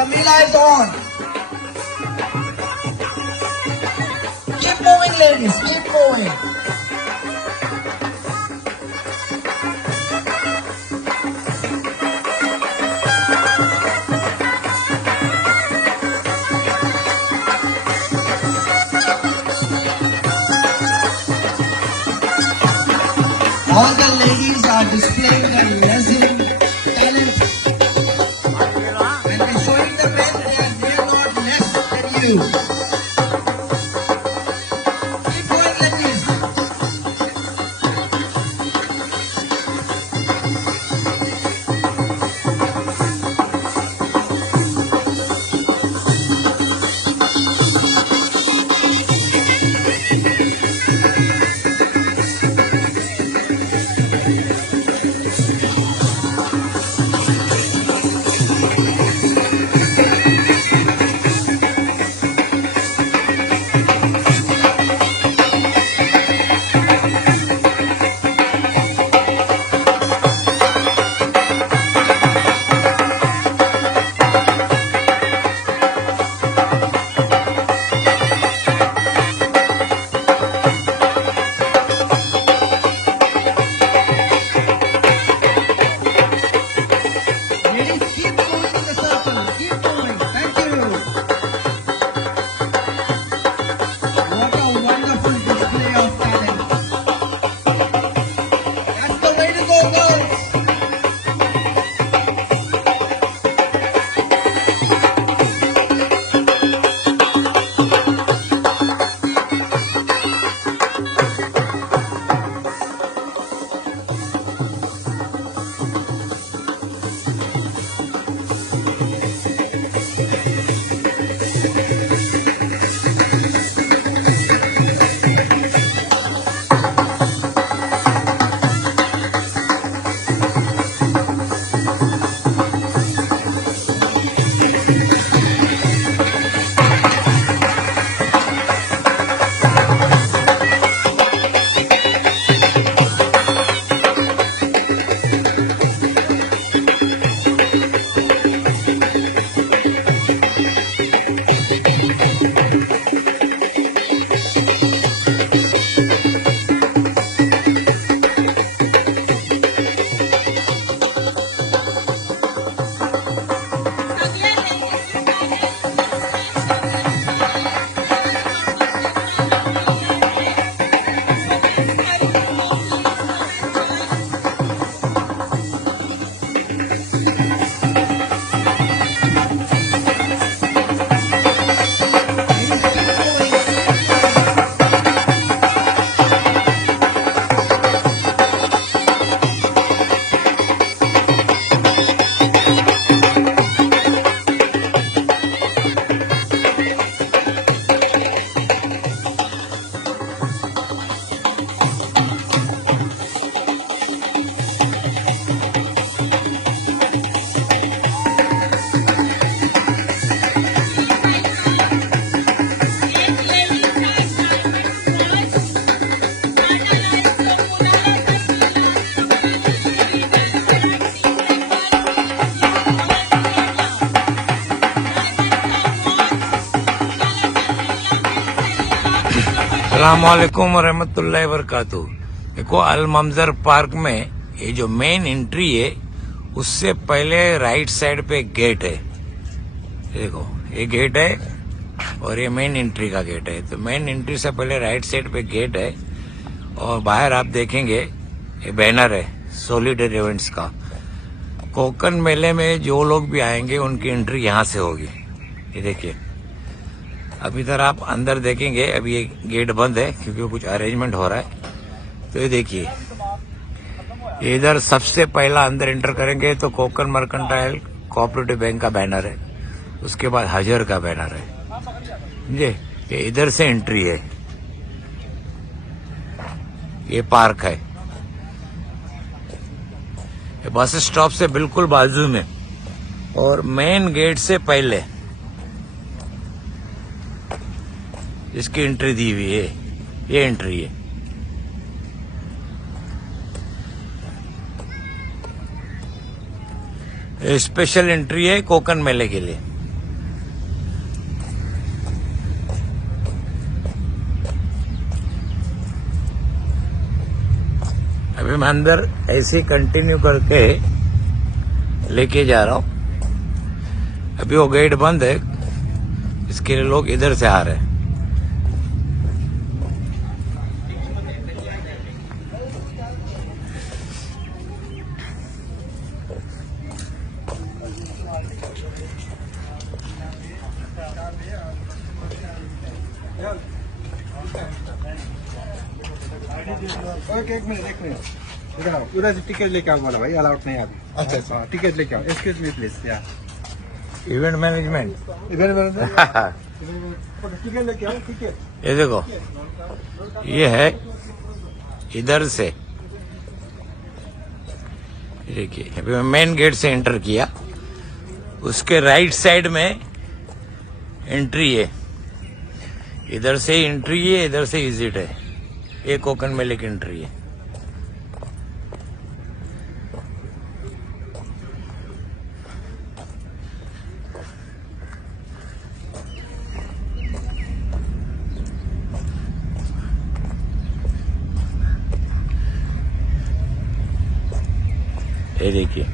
The Mela is on. Keep moving, ladies. Keep moving. All the ladies are displaying their Lezim talent and they're showing the men they are not less than you. Keep going, ladies. Ladies, keep moving in the circle. Keep moving. Thank you. What a wonderful display of talent. That's the way to go, girls. अस्सलामुअलैकुम वरहमतुल्लाहि वबरकातुहू। देखो अल mamzar park में ये जो main entry है उससे पहले right side पे gate है। देखो ये गेट है और ये मेन एंट्री का गेट है। तो मेन एंट्री से पहले राइट साइड पे गेट है और बाहर आप देखेंगे ये बैनर है सॉलिडरी इवेंट्स का। कोकन मेले में जो लोग भी आएंगे उनकी एंट्री यहाँ से होगी। ये देखिए अब इधर आप अंदर देखेंगे, अभी ये गेट बंद है क्योंकि कुछ अरेंजमेंट हो रहा है। तो ये देखिए इधर सबसे पहला अंदर एंटर करेंगे तो कोकन मर्केंटाइल कोऑपरेटिव बैंक का बैनर है, उसके बाद हजर का बैनर है, समझे। ये इधर से एंट्री है, ये पार्क है, ये बस स्टॉप से बिल्कुल बाजू में और मेन गेट से पहले इसकी एंट्री दी हुई है। ये एंट्री है। ये स्पेशल एंट्री है कोकन मेले के लिए। मैं अंदर ऐसे कंटिन्यू करके लेके जा रहा हूँ। अभी वो गेट बंद है, इसके लिए लोग इधर से आ रहे हैं। एक मिनट इधर आओ, उधर से टिकट लेके आओ वाला भाई, अलाउड नहीं अभी। अच्छा टिकट लेके आओ, एक्सक्यूज मी प्लीज। या इवेंट मैनेजमेंट टिकट लेके आओ, टिकट। ये देखो, ये है इधर से, देखिए अभी मैं मेन गेट से एंटर किया, उसके राइट साइड में एंट्री है, इधर से एंट्री है, इधर से एग्जिट है। ये कोकन मेले की एंट्री है। ये देखिए,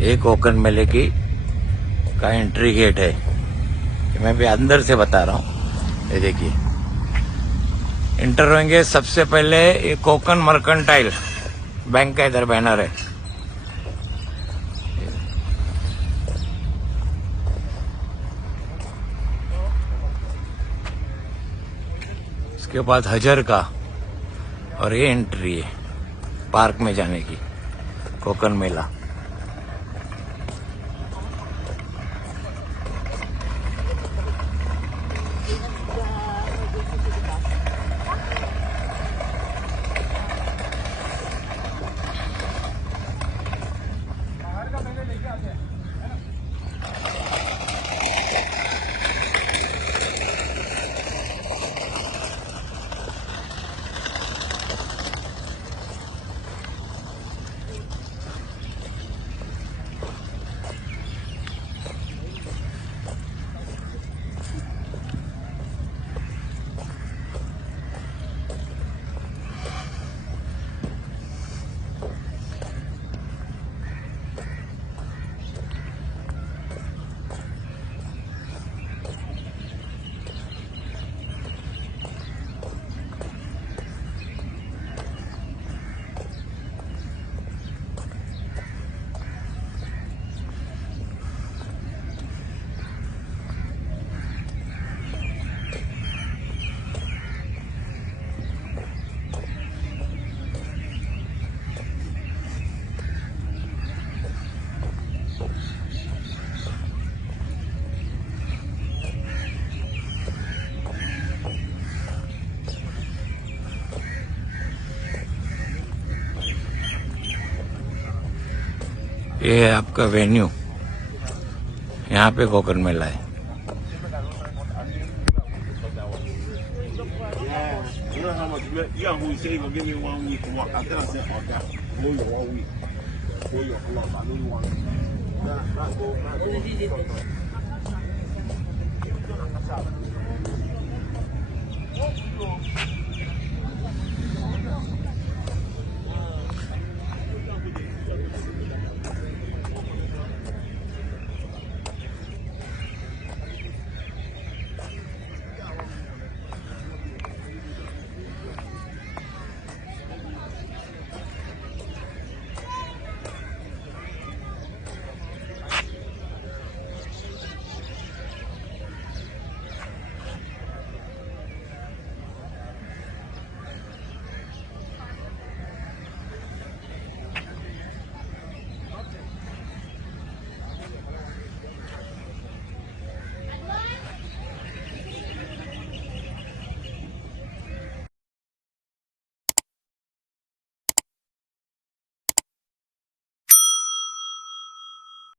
ये कोकन मेले की का एंट्री गेट है। मैं भी अंदर से बता रहा हूँ। ये देखिए, इंटर होंगे सबसे पहले ये कोकन मर्केंटाइल बैंक का इधर बैनर है। इसके बाद हजर का, और ये एंट्री है पार्क में जाने की, कोकन मेला। ये है आपका वेन्यू, यहाँ पे कोकन मेला है।